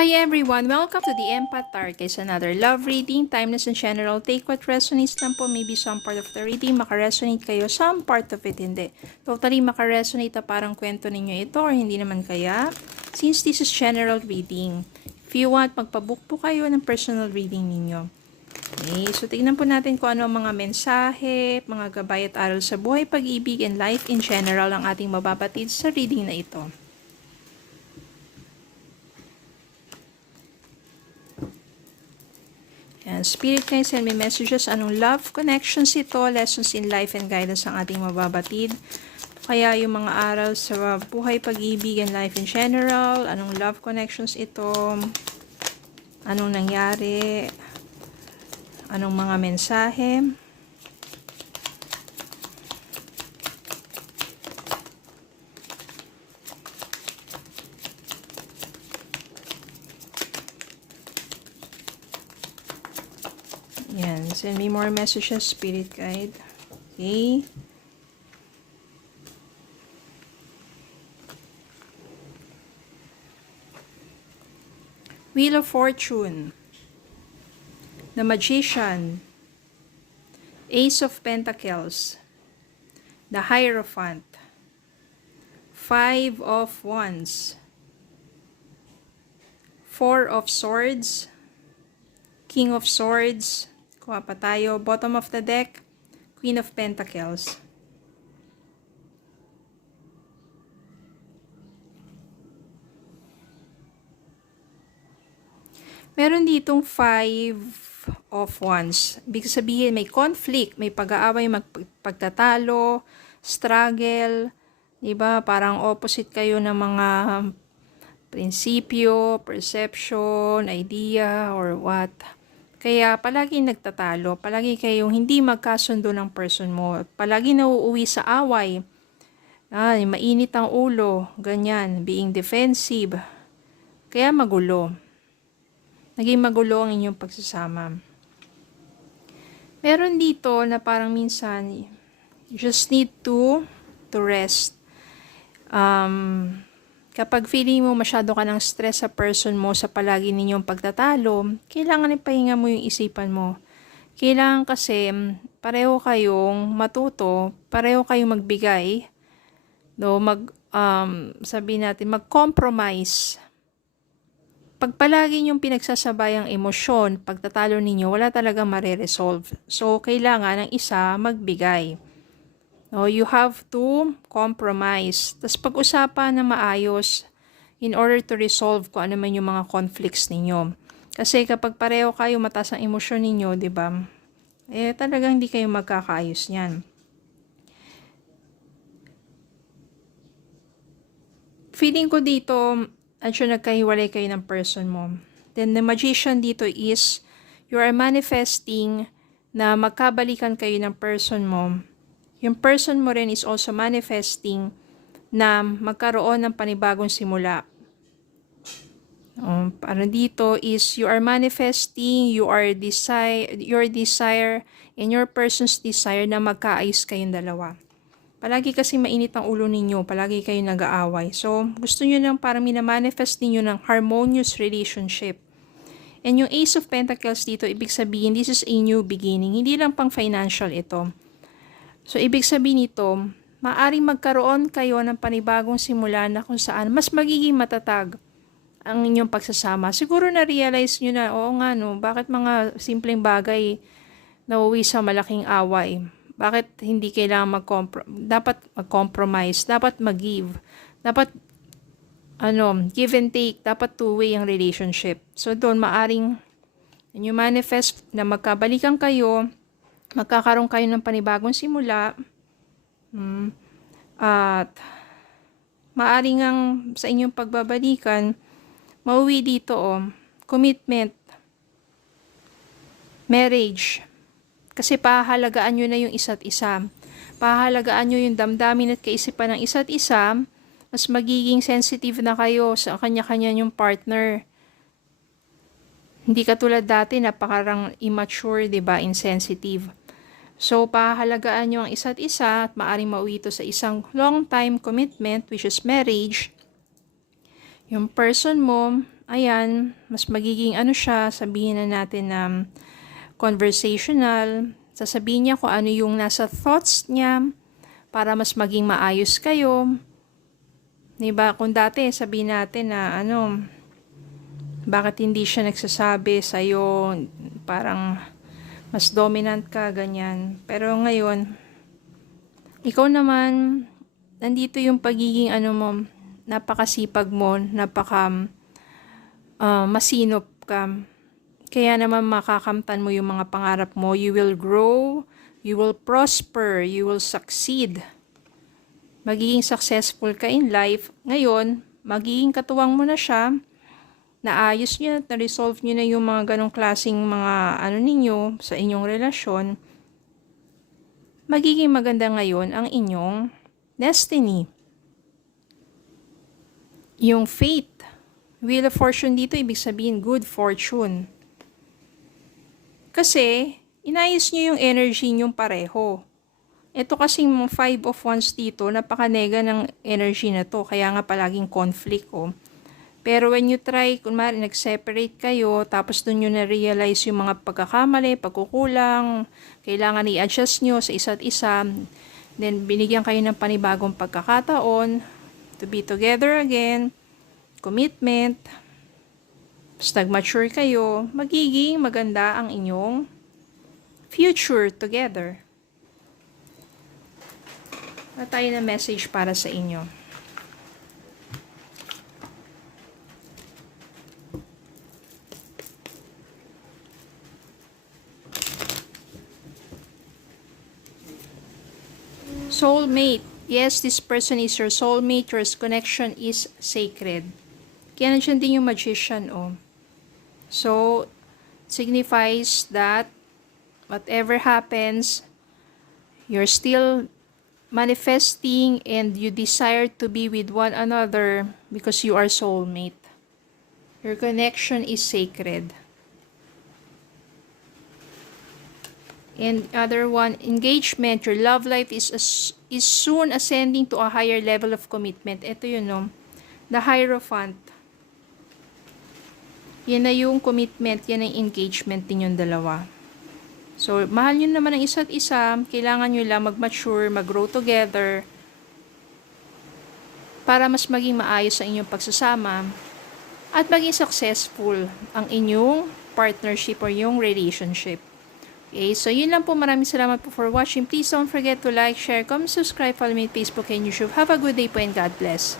Hi everyone! Welcome to the Empath Tarot. Another love reading, timeless and general. Take what resonates lang po. Maybe some part of the reading makaresonate kayo, some part of it hindi. Totally makaresonate na parang kwento ninyo ito or hindi naman kaya. Since this is general reading, if you want, magpabook po kayo ng personal reading ninyo. Okay, so tignan po natin kung ano ang mga mensahe, mga gabay at aral sa buhay, pag-ibig, and life in general ang ating mababatid sa reading na ito. And Spirit guys, send me messages. Anong love connections ito? Lessons in life and guidance ang ating mababatid. Kaya yung mga aral sa buhay, pag-ibig, and life in general. Anong love connections ito? Anong nangyari? Anong mga mensahe? Yan. Send me more messages, Spirit Guide. Okay. Wheel of Fortune. The Magician. Ace of Pentacles. The Hierophant. Five of Wands. Four of Swords. King of Swords. Kuha pa tayo. Bottom of the deck, Queen of Pentacles. Meron ditong 5 of Wands. Ibig sabihin, may conflict, may pag-aaway, pagtatalo, struggle, diba? Parang opposite kayo ng mga prinsipyo, perception, idea, or what. Kaya palagi nagtatalo, palagi kayong hindi magkasundo ng person mo, palagi nauuwi sa away, mainit ang ulo, ganyan, being defensive, kaya magulo. Naging magulo ang inyong pagsasama. Meron dito na parang minsan, you just need to rest. Kapag feeling mo masyado ka ng stress sa person mo sa palagi ninyong pagtatalo, kailangan ipahinga mo yung isipan mo. Kailangan kasi pareho kayong matuto, pareho kayong magbigay, sabihin natin, mag-compromise. Pag palagi yung pinagsasabayang emosyon, pagtatalo ninyo, wala talagang mare-resolve. So, kailangan ng isa magbigay. No, you have to compromise. Tapos pag-usapan na maayos in order to resolve kung ano man yung mga conflicts ninyo. Kasi kapag pareho kayo mataas ang emosyon ninyo, di ba? Talagang hindi kayo magkakaayos niyan. Feeling ko dito, nagkahiwalay kayo ng person mo. Then the Magician dito is, you are manifesting na magkabalikan kayo ng person mo. Yung person mo rin is also manifesting na magkaroon ng panibagong simula. Para dito is you are manifesting your desire and your person's desire na magkaayos kayong dalawa. Palagi kasi mainit ang ulo ninyo, palagi kayo nag-aaway. So, gusto nyo lang parang minamanifest ninyo ng harmonious relationship. And yung Ace of Pentacles dito, ibig sabihin, this is a new beginning. Hindi lang pang financial ito. So, ibig sabihin nito, maaring magkaroon kayo ng panibagong simula na kung saan mas magiging matatag ang inyong pagsasama. Siguro na-realize nyo na, oo nga no, bakit mga simpleng bagay nauwi sa malaking away? Bakit hindi kailangan dapat mag-compromise, dapat mag-give, dapat give and take, dapat two-way ang relationship. So, doon maaring you manifest na magkabalikan kayo, magkakaroon kayo ng panibagong simula, at maaring ang sa inyong pagbabalikan, mauwi dito commitment, marriage, kasi pahalagaan nyo na yung isa't isa. Pahalagaan nyo yung damdamin at kaisipan ng isa't isa, mas magiging sensitive na kayo sa kanya-kanya yung partner. Hindi katulad dati, napakarang immature, diba, insensitive. So, pahalagaan nyo ang isa't isa at maaaring mauwi ito sa isang long-time commitment, which is marriage. Yung person mo, ayan, mas magiging ano siya, sabihin na natin na conversational. Sasabihin niya kung ano yung nasa thoughts niya para mas maging maayos kayo. Diba? Kung dati sabihin natin na ano, bakit hindi siya nagsasabi sa'yo, parang mas dominant ka, ganyan. Pero ngayon, ikaw naman, nandito yung pagiging ano mo, napakasipag mo, masinop ka. Kaya naman makakamtan mo yung mga pangarap mo. You will grow, you will prosper, you will succeed. Magiging successful ka in life. Ngayon, magiging katuwang mo na siya. Naayos niyo, na-resolve niyo na yung mga ganong klaseng mga ano ninyo sa inyong relasyon. Magiging maganda ngayon ang inyong destiny. Yung fate. Wheel of Fortune dito, ibig sabihin good fortune. Kasi, inayos niyo yung energy niyong pareho. Ito kasing 5 of Wands dito, napaka-nega ng energy na to. Kaya nga palaging conflict, oh. Pero when you try, kunwari nag-separate kayo, tapos dun nyo na-realize yung mga pagkakamali, pagkukulang, kailangan i-adjust nyo sa isa't isa, then binigyan kayo ng panibagong pagkakataon to be together again, commitment, tapos nag-mature kayo, magiging maganda ang inyong future together. Wala tayo na message para sa inyo. Soulmate. Yes, this person is your soulmate. Your connection is sacred. Kaya nandiyan din yung magician, oh. So, signifies that whatever happens, you're still manifesting and you desire to be with one another because you are soulmate. Your connection is sacred. And other one, engagement. Your love life is soon ascending to a higher level of commitment. Ito yun, no? The Hierophant. Yan na yung commitment, yan ang engagement din yung dalawa. So, mahal nyo naman ang isa't isa. Kailangan nyo lang mag-mature, mag-grow together para mas maging maayos ang inyong pagsasama at maging successful ang inyong partnership or yung relationship. Okay, so yun lang po. Maraming salamat po for watching. Please don't forget to like, share, comment, subscribe, follow me on Facebook and YouTube. Have a good day po and God bless.